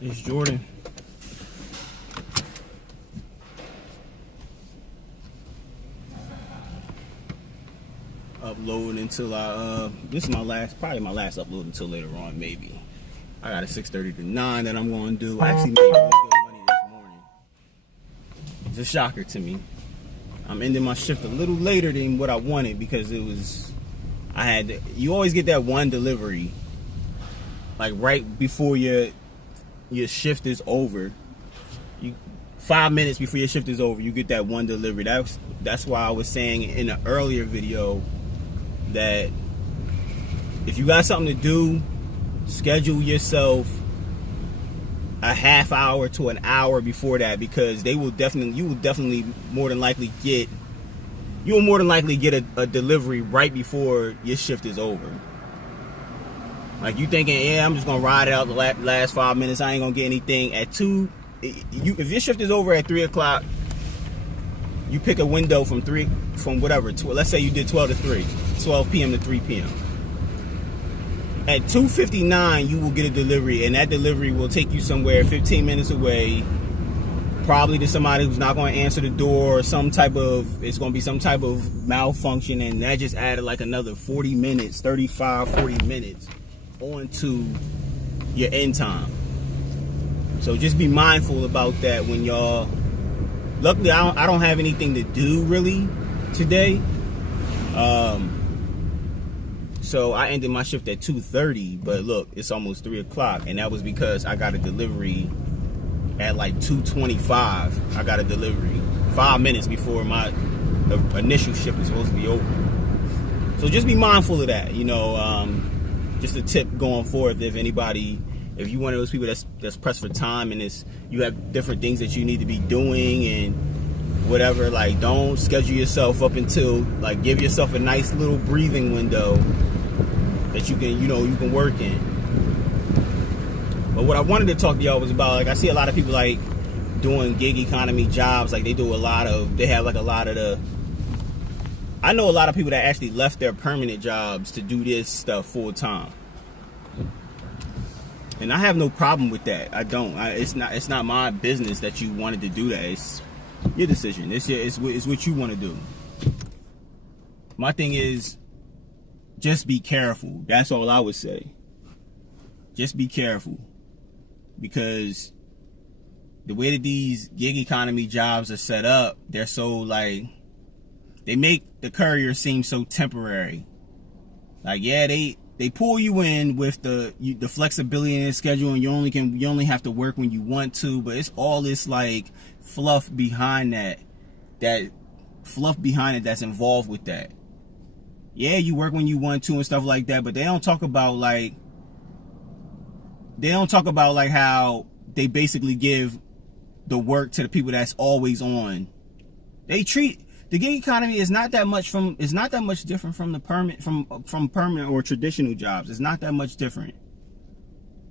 It's Jordan. Uploading until this is probably my last upload until later on, maybe. I got a 6:30 to 9 that I'm going to do. I actually made really good money this morning. It's a shocker to me. I'm ending my shift a little later than what I wanted because you always get that one delivery, like right before your shift is over. 5 minutes before your shift is over, you get that one delivery. That's why I was saying in an earlier video that if you got something to do, schedule yourself a half hour to an hour before that, because you will definitely more than likely get a delivery right before your shift is over. Like you thinking, yeah, I'm just gonna ride it out the last 5 minutes, I ain't gonna get anything. At 2, if your shift is over at 3 o'clock, you pick a window from whatever, let's say you did 12 to 3, 12 p.m. to 3 p.m. At 2:59, you will get a delivery, and that delivery will take you somewhere 15 minutes away, probably to somebody who's not going to answer the door, or it's going to be some type of malfunction, and that just added like another 40 minutes, 35, 40 minutes onto your end time. So just be mindful about that when y'all. Luckily, I don't have anything to do really today. So I ended my shift at 2:30, but look, it's almost 3 o'clock, and that was because I got a delivery at like 2:25. I got a delivery 5 minutes before my initial shift was supposed to be over. So just be mindful of that, just a tip going forward. If you're one of those people that's pressed for time and you have different things that you need to be doing and whatever, like don't schedule yourself up until, like, give yourself a nice little breathing window that you can work in. But what I wanted to talk to y'all was about, like, I see a lot of people like doing gig economy jobs, like I know a lot of people that actually left their permanent jobs to do this stuff full time. And I have no problem with that. I don't. It's not my business that you wanted to do that. It's your decision. It's what you want to do. My thing is, just be careful. That's all I would say. Just be careful, because the way that these gig economy jobs are set up, they're so like, they make the courier seem so temporary. Like, yeah, they pull you in with the flexibility in the schedule, and you only have to work when you want to, but it's all this like fluff behind that's involved with that. Yeah, you work when you want to and stuff like that, but they don't talk about how they basically give the work to the people that's always on. The gig economy is not that much different from the permanent or traditional jobs. It's not that much different,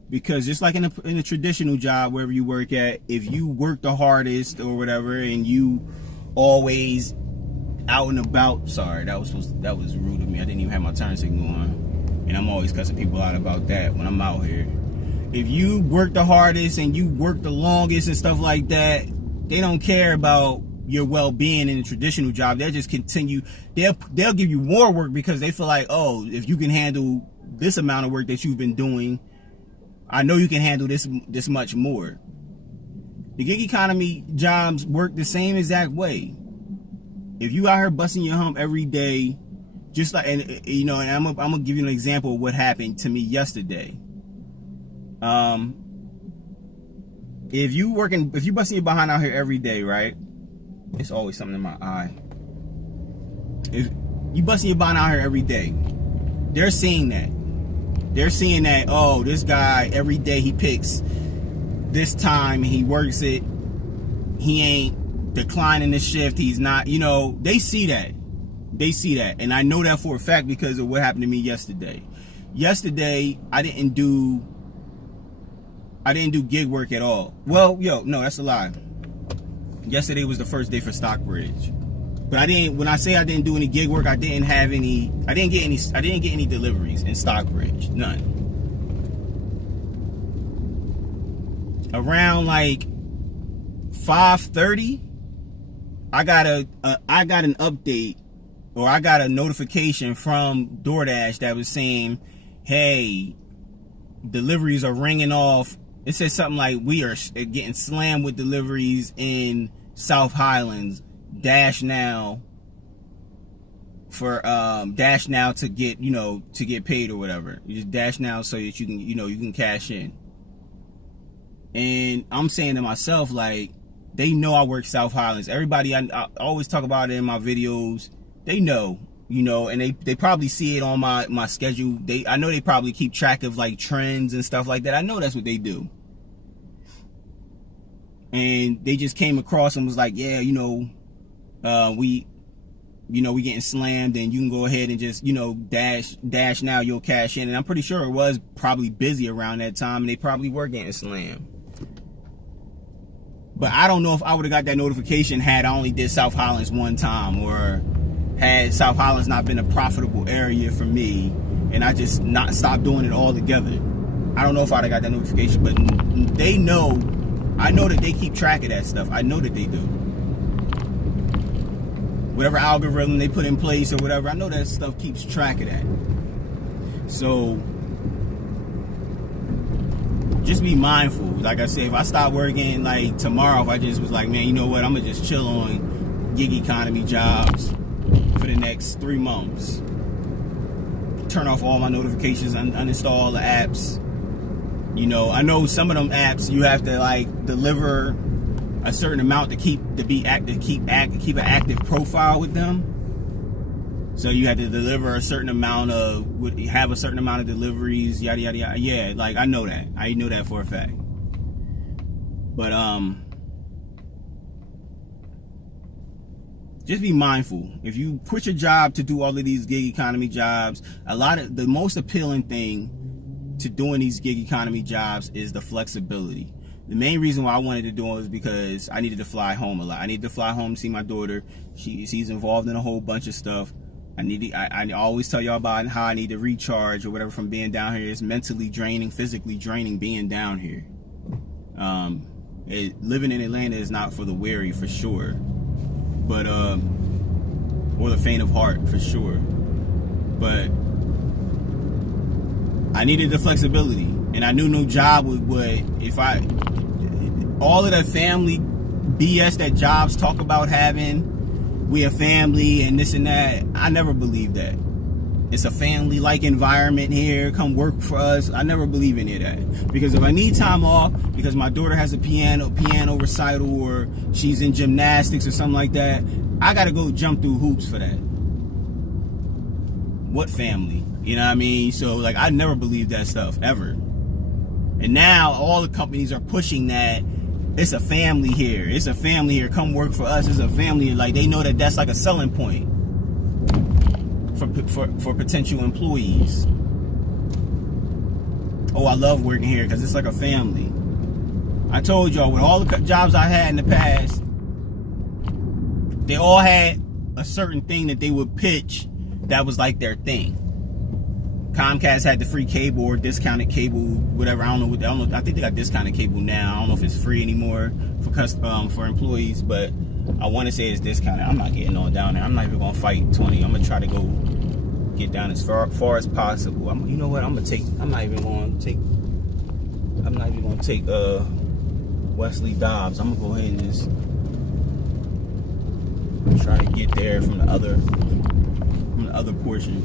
because just like in a traditional job, wherever you work at, if you work the hardest or whatever, and you always out and about. Sorry, that was rude of me. I didn't even have my turn signal on, and I'm always cussing people out about that when I'm out here. If you work the hardest and you work the longest and stuff like that, they don't care about your well-being in a traditional job. They'll just continue. They'll give you more work because they feel like, oh, if you can handle this amount of work that you've been doing, I know you can handle this much more. The gig economy jobs work the same exact way. If you out here busting your hump every day, just like, and I'm gonna give you an example of what happened to me yesterday. If you busting your behind out here every day, right? It's always something in my eye. If you busting your behind out here every day, they're seeing that. They're seeing that, oh, this guy every day he picks this time, he works it, he ain't declining the shift, he's not, they see that. They see that. And I know that for a fact because of what happened to me yesterday. Yesterday, I didn't do gig work at all. Well, no, that's a lie. Yesterday was the first day for Stockbridge. But when I say I didn't do any gig work, I didn't get any deliveries in Stockbridge. None. around like 5:30, I got an update, or I got a notification from DoorDash that was saying, hey, deliveries are ringing off. It said something like, we are getting slammed with deliveries in South Highlands. Dash now for dash now to get, to get paid or whatever. You just dash now so that you can, you can cash in. And I'm saying to myself, like, they know I work South Highlands. Everybody, I always talk about it in my videos. They know, and they probably see it on my schedule. I know they probably keep track of like trends and stuff like that. I know that's what they do. And they just came across and was like, yeah, we getting slammed, and you can go ahead and just, dash now, you'll cash in. And I'm pretty sure it was probably busy around that time, and they probably were getting slammed. But I don't know if I would have got that notification had I only did South Highlands one time, or had South Highlands not been a profitable area for me, and I just not stopped doing it altogether. I don't know if I'd have got that notification, but they know. I know that they keep track of that stuff. I know that they do. Whatever algorithm they put in place or whatever, I know that stuff keeps track of that. So just be mindful. Like I said, if I start working like tomorrow, if I just was like, man, you know what, I'm gonna just chill on gig economy jobs for the next 3 months. Turn off all my notifications, uninstall all the apps. I know some of them apps you have to like deliver a certain amount to keep an active profile with them. So you have to deliver a certain amount of, have a certain amount of deliveries, yada yada yada. Yeah, like I know that. I know that for a fact. But just be mindful. If you quit your job to do all of these gig economy jobs, the most appealing thing to doing these gig economy jobs is the flexibility. The main reason why I wanted to do it was because I needed to fly home a lot. I needed to fly home to see my daughter. She's involved in a whole bunch of stuff. I always tell y'all about how I need to recharge or whatever from being down here. It's mentally draining, physically draining being down here. Living in Atlanta is not for the weary, for sure. But or the faint of heart, for sure. But I needed the flexibility, and I knew no job would all of the family BS that jobs talk about having, we a family and this and that. I never believed that. It's a family-like environment here. Come work for us. I never believe any of that. Because if I need time off, because my daughter has a piano recital, or she's in gymnastics or something like that, I gotta go jump through hoops for that. What family? You know what I mean? So like, I never believed that stuff ever. And now all the companies are pushing that it's a family here. It's a family here. Come work for us. It's a family. Like, they know that that's like a selling point for potential employees. Oh, I love working here because it's like a family. I told y'all, with all the jobs I had in the past, they all had a certain thing that they would pitch that was like their thing. Comcast had the free cable or discounted cable, whatever. I don't know. I think they got discounted cable now. I don't know if it's free anymore for employees, but I want to say it's discounted. I'm not getting on down there. I'm not even gonna fight 20. I'm gonna try to go get down as far as possible. You know what? I'm not even gonna take Wesley Dobbs. I'm gonna go ahead and just try to get there from the other portion.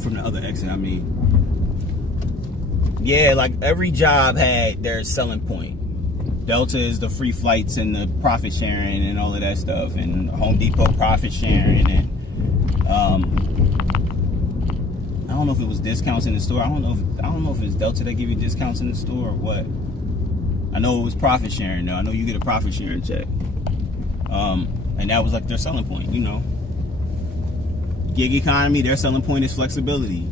From the other exit, I mean. Yeah, like every job had their selling point. Delta is the free flights and the profit sharing and all of that stuff, and Home Depot profit sharing, and I don't know if it was discounts in the store. I don't know if it's Delta that give you discounts in the store or what. I know it was profit sharing though. I know you get a profit sharing check. And that was like their selling point, you know. Gig economy, their selling point is flexibility.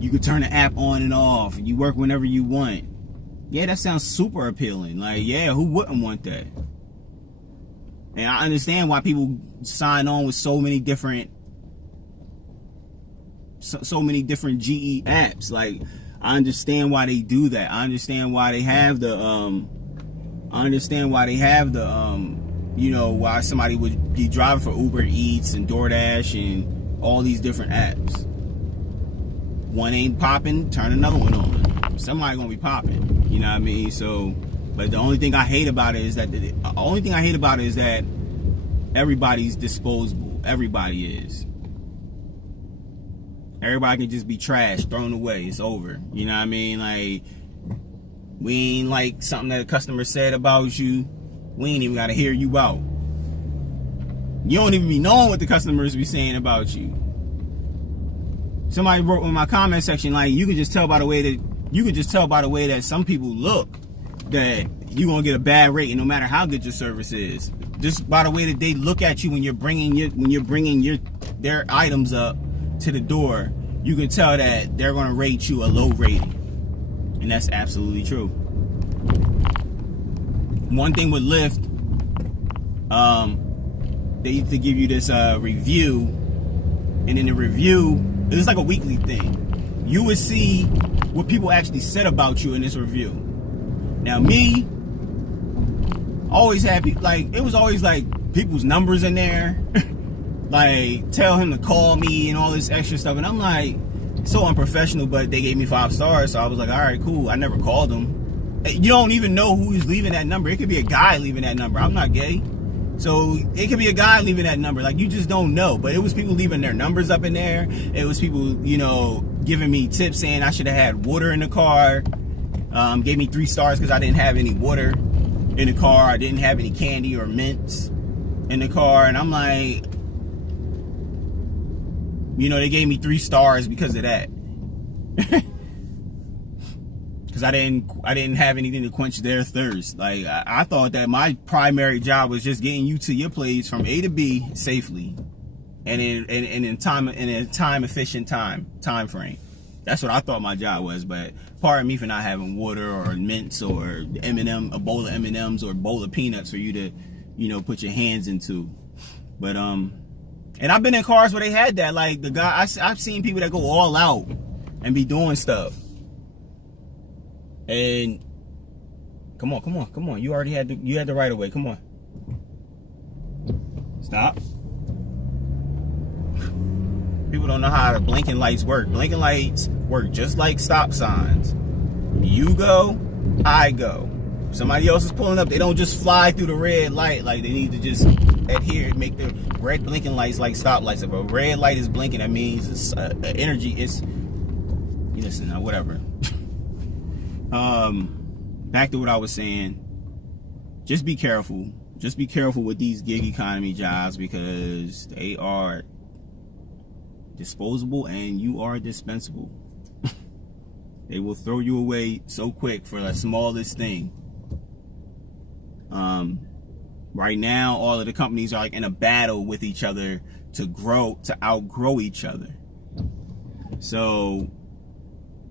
You could turn the app on and off. You work whenever you want. Yeah, that sounds super appealing. Like, yeah, who wouldn't want that? And I understand why people sign on with so many different GE apps. Like, I understand why they do that. I understand why they have the you know, why somebody would be driving for Uber Eats and DoorDash and all these different apps. One ain't popping, turn another one on. Somebody gonna be popping. You know what I mean? So, but the only thing I hate about it is that everybody's disposable. Everybody is. Everybody can just be trash, thrown away. It's over. You know what I mean? Like, we ain't like something that a customer said about you. We ain't even got to hear you out. You don't even be knowing what the customers be saying about you. Somebody wrote in my comment section, like, you can just tell by the way that some people look that you're going to get a bad rating no matter how good your service is. Just by the way that they look at you when you're bringing their items up to the door, you can tell that they're going to rate you a low rating. And that's absolutely true. One thing with Lyft, they used to give you this review, and in the review, it was like a weekly thing. You would see what people actually said about you in this review. Now me, always happy, like, it was always like people's numbers in there. Like, tell him to call me and all this extra stuff. And I'm like, so unprofessional, but they gave me 5 stars. So I was like, all right, cool. I never called them. You don't even know who's leaving that number. It could be a guy leaving that number. I'm not gay. So it could be a guy leaving that number. Like, you just don't know. But it was people leaving their numbers up in there. It was people, you know, giving me tips saying I should have had water in the car. Gave me 3 stars because I didn't have any water in the car. I didn't have any candy or mints in the car. And I'm like, you know, they gave me 3 stars because of that. Because I didn't have anything to quench their thirst. Like, I thought that my primary job was just getting you to your place from A to B safely, and in a time efficient time frame. That's what I thought my job was. But pardon me for not having water or mints or a bowl of M&Ms or a bowl of peanuts for you to, you know, put your hands into. But and I've been in cars where they had that. Like, the guy, I've seen people that go all out and be doing stuff. And come on. You already had the right of way. Come on. Stop. People don't know how the blinking lights work. Blinking lights work just like stop signs. You go, I go. Somebody else is pulling up. They don't just fly through the red light. Like, they need to just adhere, make the red blinking lights like stop lights. If a red light is blinking, that means it's energy. It's, listen, whatever. Back to what I was saying. Just be careful. Just be careful with these gig economy jobs, because they are disposable and you are dispensable. They will throw you away so quick for the smallest thing. Right now, all of the companies are like in a battle with each other to outgrow each other. So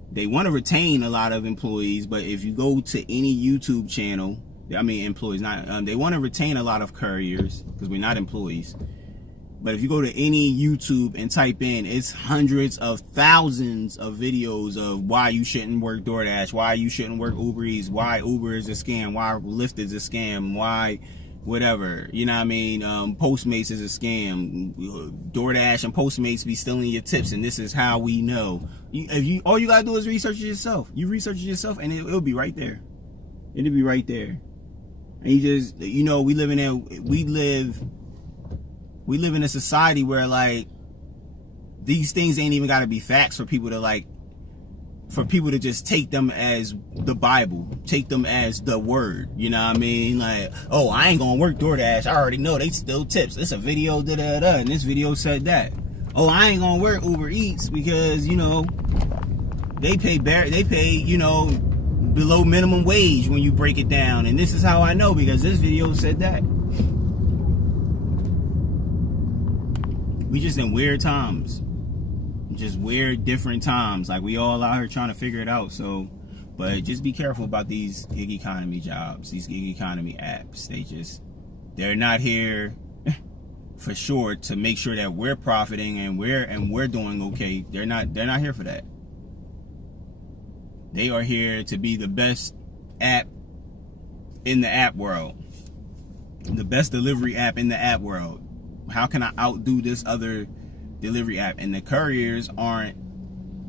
they want to retain a lot of employees, but if you go to any YouTube channel, I mean employees, not they want to retain a lot of couriers because we're not employees. But if you go to any YouTube and type in, it's hundreds of thousands of videos of why you shouldn't work DoorDash, why you shouldn't work Uber Eats, why Uber is a scam, why Lyft is a scam, why whatever, you know what I mean? Postmates is a scam. DoorDash and Postmates be stealing your tips, and this is how we know. All you gotta do is research it yourself. You research it yourself, and it'll be right there. It'll be right there. And you just, you know, we live in a society where, like, these things ain't even got to be facts for people to just take them as the Bible, take them as the word. You know what I mean? Like, oh, I ain't gonna work DoorDash. I already know they steal tips. It's a video, and this video said that. Oh, I ain't gonna work Uber Eats because, you know, they pay, you know, below minimum wage when you break it down. And this is how I know, because this video said that. We just in weird times. Just weird, different times. Like, we all out here trying to figure it out. So, but just be careful about these gig economy jobs, these gig economy apps. They're not here for sure to make sure that we're profiting and we're doing okay. They're not here for that. They are here to be the best app in the app world. The best delivery app in the app world. How can I outdo this other delivery app? And the couriers aren't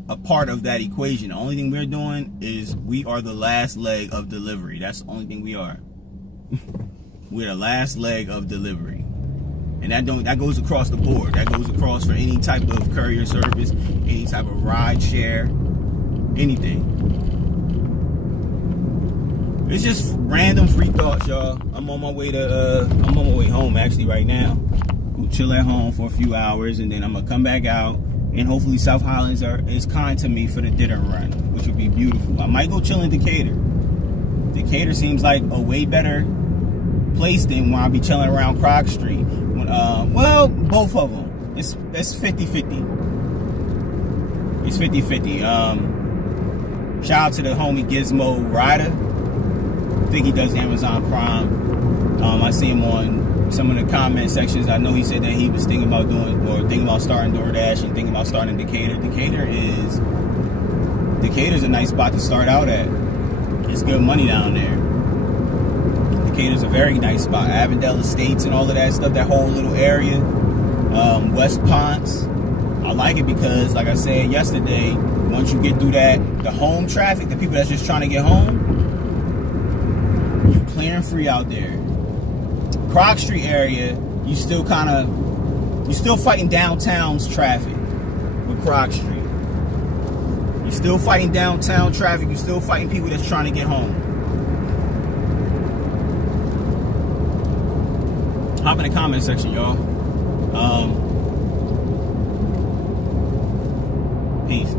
a part of that equation. The only thing we're doing is we are the last leg of delivery. That's the only thing we are. We're the last leg of delivery. And that goes across the board. That goes across for any type of courier service, any type of ride share, anything. It's just random free thoughts, y'all. I'm on my way home actually right now. Go chill at home for a few hours, and then I'm gonna come back out, and hopefully South Highlands is kind to me for the dinner run, which would be beautiful. I might go chill in Decatur. Decatur seems like a way better place than when I be chilling around Krog Street. Well, both of them. It's 50-50. It's 50-50. Shout out to the homie Gizmo Ryder. I think he does Amazon Prime. I see him on some of the comment sections. I know he said that he was thinking about starting DoorDash and thinking about starting Decatur. Decatur's a nice spot to start out at. It's good money down there. Decatur's a very nice spot. Avondale Estates and all of that stuff, that whole little area. West Ponce. I like it because, like I said yesterday, once you get through the home traffic, the people that's just trying to get home, you clearing free out there. Krog Street area, you still fighting downtown's traffic with Krog Street. You're still fighting downtown traffic. You're still fighting people that's trying to get home. Hop in the comment section, y'all. Peace.